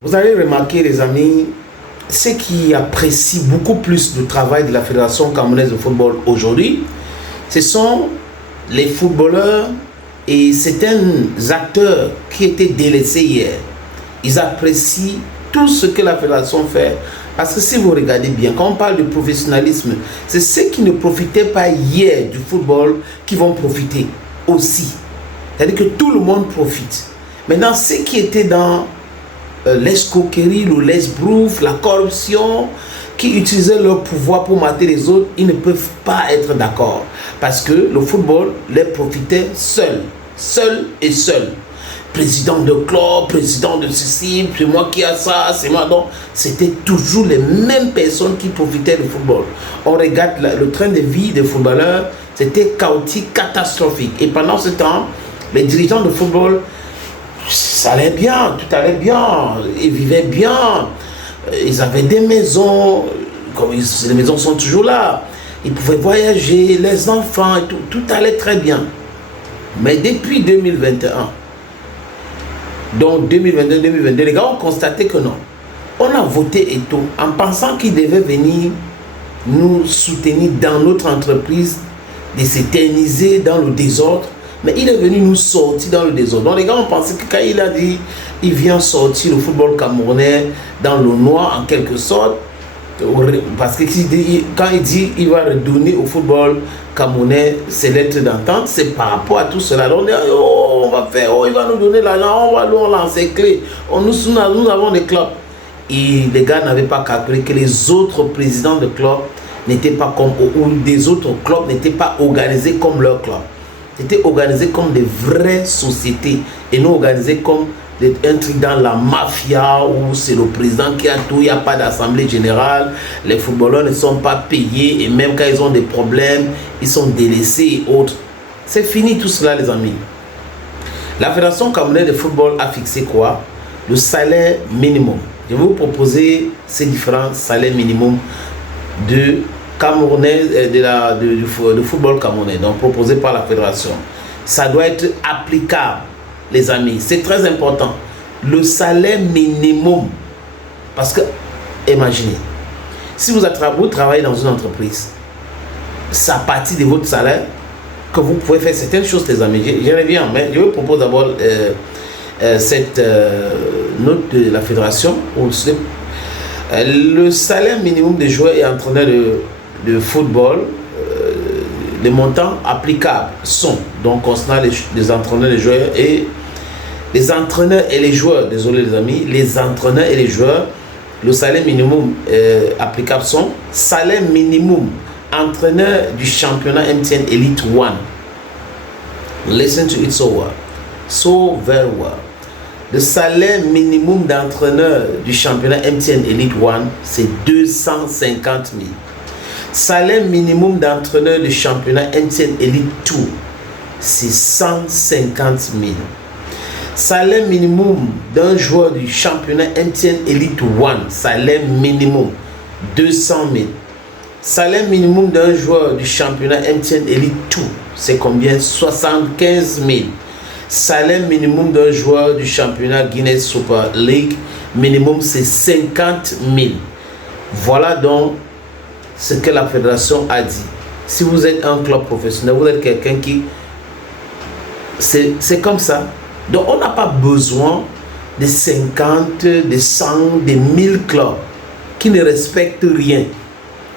Vous avez remarqué, les amis, ceux qui apprécient beaucoup plus le travail de la Fédération camerounaise de football aujourd'hui, ce sont les footballeurs et certains acteurs qui étaient délaissés hier. Ils apprécient tout ce que la Fédération fait. Parce que si vous regardez bien, quand on parle de professionnalisme, c'est ceux qui ne profitaient pas hier du football qui vont profiter aussi. C'est-à-dire que tout le monde profite. Maintenant, ceux qui étaient dans l'escroquerie, le l'esbrouf, la corruption, qui utilisaient leur pouvoir pour mater les autres, ils ne peuvent pas être d'accord. Parce que le football les profitait seul et seul. Président de club, président de ceci, c'est moi qui a ça, c'est moi. Donc, c'était toujours les mêmes personnes qui profitaient du football. On regarde le train de vie des footballeurs, c'était chaotique, catastrophique. Et pendant ce temps, les dirigeants de football, ça allait bien, tout allait bien, ils vivaient bien, ils avaient des maisons, comme les maisons sont toujours là, ils pouvaient voyager, les enfants, et tout allait très bien. Mais depuis 2021, donc 2022-2022, les gars ont constaté que non. On a voté et tout, en pensant qu'ils devaient venir nous soutenir dans notre entreprise, de s'éterniser dans le désordre. Mais il est venu nous sortir dans le désordre. Donc les gars ont pensé que quand il a dit il vient sortir le football camerounais dans le noir en quelque sorte, parce que quand il dit il va redonner au football camerounais ses lettres d'entente, c'est par rapport à tout cela. Donc on va faire, il va nous donner l'argent, on va nous lancer clé. Nous avons des clubs. Et les gars n'avaient pas calculé que les autres présidents de clubs n'étaient pas comme, ou des autres clubs n'étaient pas organisés comme leur club. C'était organisé comme des vraies sociétés et non organisé comme un truc dans la mafia où c'est le président qui a tout, il n'y a pas d'assemblée générale, les footballeurs ne sont pas payés et même quand ils ont des problèmes, ils sont délaissés et autres. C'est fini tout cela, les amis. La Fédération camerounaise de football a fixé quoi? Le salaire minimum. Je vais vous proposer ces différents salaires minimums de camerounais, de football camerounais, donc proposé par la fédération. Ça doit être applicable, les amis. C'est très important. Le salaire minimum. Parce que, imaginez, si vous travaillez dans une entreprise, ça partit de votre salaire que vous pouvez faire certaines choses, les amis. Je reviens, mais je vous propose d'abord cette note de la fédération. Le salaire minimum des joueurs et entraîneurs de football, les montants applicables sont donc concernant les entraîneurs, les joueurs et les entraîneurs et les joueurs, désolé les amis, les entraîneurs et les joueurs, le salaire minimum applicable sont salaire minimum entraîneur du championnat MTN Elite 1. Listen to it so very well. Le salaire minimum d'entraîneur du championnat MTN Elite 1, c'est 250 000. Salaire minimum d'entraîneur du championnat MTN Elite 2, c'est 150 000. Salaire minimum d'un joueur du championnat MTN Elite 1, salaire minimum 200 000. Salaire minimum d'un joueur du championnat MTN Elite 2, c'est combien? 75 000. Salaire minimum d'un joueur du championnat Guinness Super League, minimum c'est 50 000. Voilà donc ce que la fédération a dit. Si vous êtes un club professionnel, vous êtes quelqu'un qui... C'est comme ça. Donc on n'a pas besoin de 50, de 100, de 1000 clubs qui ne respectent rien.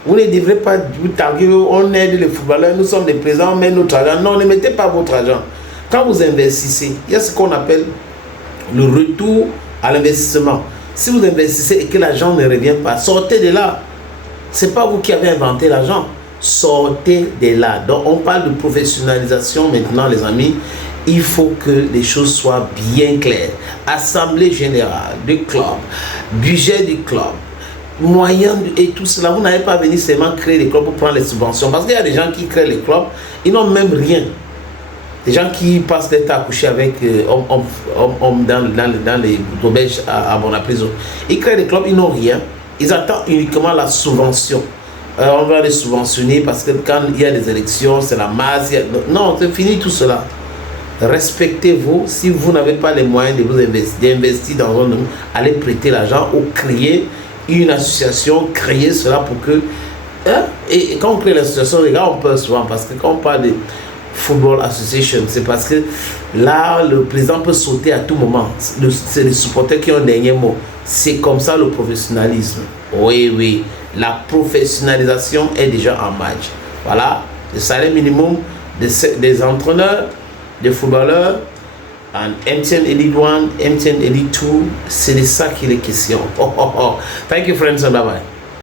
Vous ne devrez pas vous taguer, on aide les footballeurs, nous sommes des présents, on met notre argent. Non, ne mettez pas votre argent. Quand vous investissez, il y a ce qu'on appelle le retour à l'investissement. Si vous investissez et que l'argent ne revient pas, sortez de là. Ce n'est pas vous qui avez inventé l'argent. Sortez de là. Donc, on parle de professionnalisation maintenant, les amis. Il faut que les choses soient bien claires. Assemblée générale du club, budget du club, moyens et tout cela. Vous n'avez pas venu seulement créer des clubs pour prendre les subventions. Parce qu'il y a des gens qui créent les clubs, ils n'ont même rien. Des gens qui passent des temps à coucher avec hommes dans les auberges à Bonaprise. Ils créent des clubs, ils n'ont rien. Ils attendent uniquement la subvention. On va les subventionner parce que quand il y a des élections, c'est la masse. Non, c'est fini tout cela. respectez-vous. Si vous n'avez pas les moyens de vous investir dans un nom, allez prêter l'argent ou créer une association, créer cela pour que... Hein? Et quand on crée l'association, les gars, on peur souvent parce que quand on parle de Football Association, c'est parce que là, le président peut sauter à tout moment. C'est les supporters qui ont le dernier mot. C'est comme ça le professionnalisme. Oui, oui. La professionnalisation est déjà en match. Voilà. Le salaire minimum des entraîneurs, des footballeurs, en MTN Elite 1, MTN Elite 2, c'est de ça qu'il est question. Oh, oh, oh. Thank you, friends, and bye-bye.